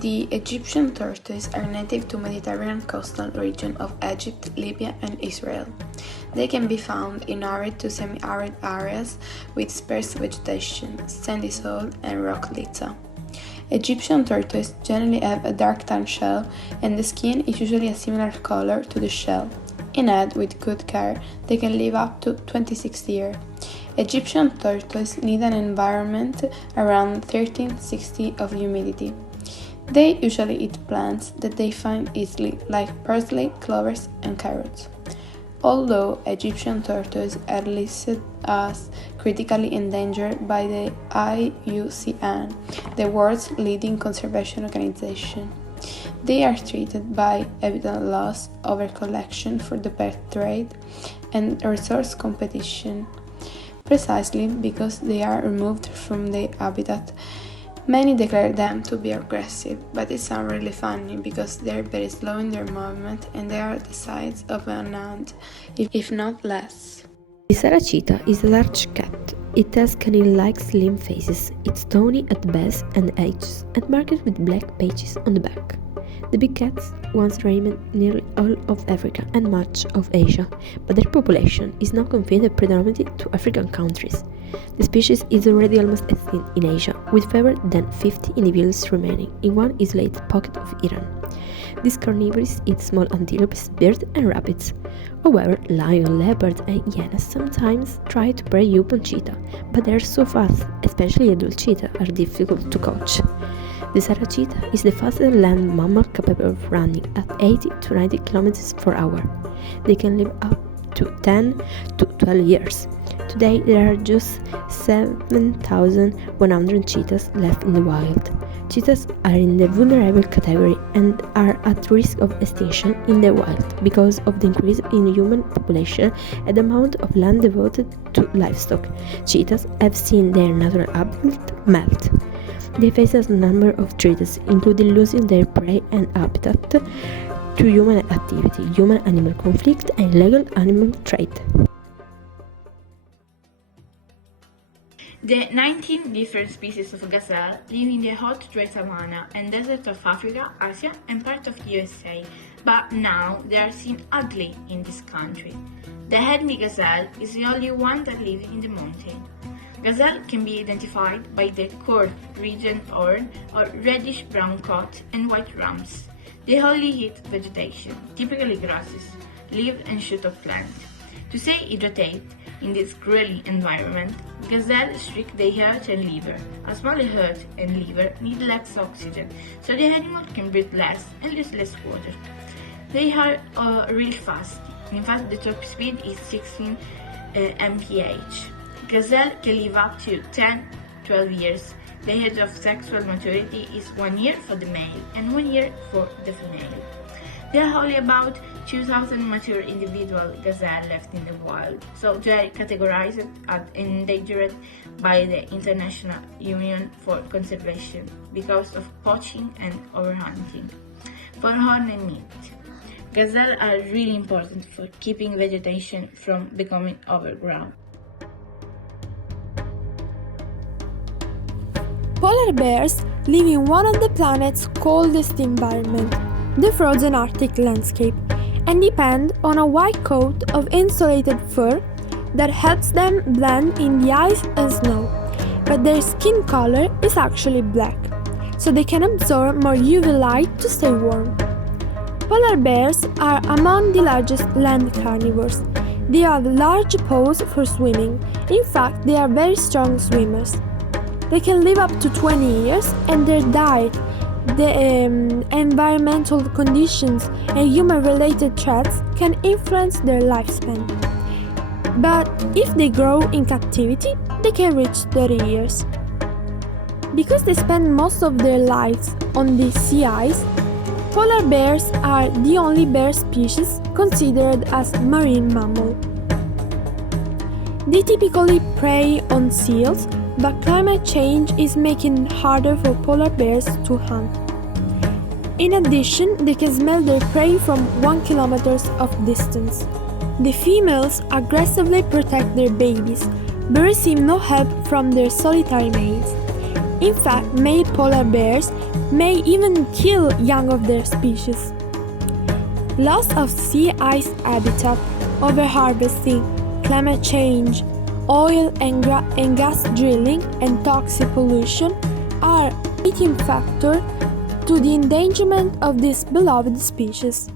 The Egyptian tortoise are native to Mediterranean coastal region of Egypt, Libya, and Israel. They can be found in arid to semi-arid areas with sparse vegetation, sandy soil, and rock litter. Egyptian tortoises generally have a dark tan shell, and the skin is usually a similar color to the shell. Indeed, with good care, they can live up to 26 years. Egyptian tortoises need an environment around 1360 of humidity. They usually eat plants that they find easily, like parsley, clovers, and carrots. Although Egyptian tortoises are listed as critically endangered by the IUCN, the world's leading conservation organization, they are threatened by habitat loss, overcollection for the pet trade, and resource competition. Precisely because they are removed from their habitat, many declare them to be aggressive, but it sounds really funny because they're very slow in their movement and they are the size of an ant, if not less. The Saracita is a large cat. It has canine-like slim faces. It's tawny at the base and edges and marked with black patches on the back. The big cats once roamed nearly all of Africa and much of Asia, but their population is now confined predominantly to African countries. The species is already almost extinct in Asia, with fewer than 50 individuals remaining in one isolated pocket of Iran. These carnivores eat small antelopes, birds, and rabbits. However, lion, leopards, and hyenas sometimes try to prey upon cheetah, but they are so fast, especially adult cheetah, are difficult to catch. The Saracita is the fastest land mammal capable of running at 80 to 90 km per hour. They can live up to 10 to 12 years. Today, there are just 7,100 cheetahs left in the wild. Cheetahs are in the vulnerable category and are at risk of extinction in the wild because of the increase in human population and the amount of land devoted to livestock. Cheetahs have seen their natural habitat melt. They face a number of threats, including losing their prey and habitat to human activity, human-animal conflict, and illegal animal trade. The 19 different species of gazelle live in the hot dry savanna and desert of Africa, Asia, and part of the USA, but now they are seen ugly in this country. The Hedmi gazelle is the only one that lives in the mountain. Gazelle can be identified by the cord, region horn, or reddish-brown coat and white rumps. They only eat vegetation, typically grasses, leaf and shoot of plant. To stay hydrated in this grueling environment, gazelle restrict their heart and liver. A smaller heart and liver need less oxygen, so the animal can breathe less and lose less water. They are really fast. In fact, the top speed is 16 mph. Gazelle can live up to 10-12 years. The age of sexual maturity is 1 year for the male and 1 year for the female. There are only about 2,000 mature individual gazelle left in the wild, so they are categorized as endangered by the International Union for Conservation because of poaching and overhunting. For horn and meat, gazelle are really important for keeping vegetation from becoming overgrown. Polar bears live in one of the planet's coldest environment, the frozen Arctic landscape, and depend on a white coat of insulated fur that helps them blend in the ice and snow, but their skin color is actually black, so they can absorb more UV light to stay warm. Polar bears are among the largest land carnivores. They have large paws for swimming. In fact, they are very strong swimmers. They can live up to 20 years, and their diet, the environmental conditions, and human-related threats can influence their lifespan. But if they grow in captivity, they can reach 30 years. Because they spend most of their lives on the sea ice, polar bears are the only bear species considered as marine mammal. They typically prey on seals, but climate change is making it harder for polar bears to hunt. In addition, they can smell their prey from 1 kilometer of distance. The females aggressively protect their babies, but receive no help from their solitary males. In fact, male polar bears may even kill young of their species. Loss of sea ice habitat, overharvesting, climate change, oil and gas drilling, and toxic pollution are leading factors to the endangerment of this beloved species.